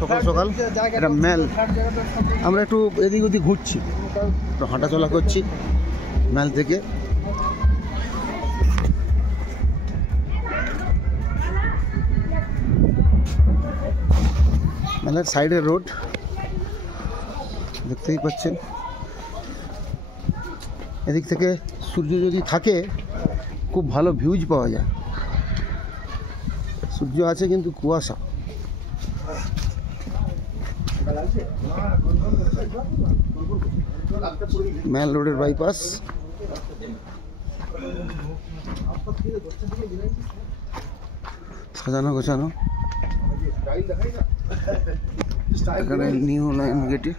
সকাল সকাল একটা মেল, আমরা একটু এদিক ওদিক ঘুরছি, একটু হাঁটাচলা করছি মেল থেকে। মেলার সাইডের রোড দেখতেই পাচ্ছেন। এদিক থেকে সূর্য যদি থাকে খুব ভালো ভিউজ পাওয়া যায়। সূর্য আছে কিন্তু কুয়াশা। মেল রোডের বাইপাস, সাজানো গোছানো। এখানে নিউ লাইন গেটে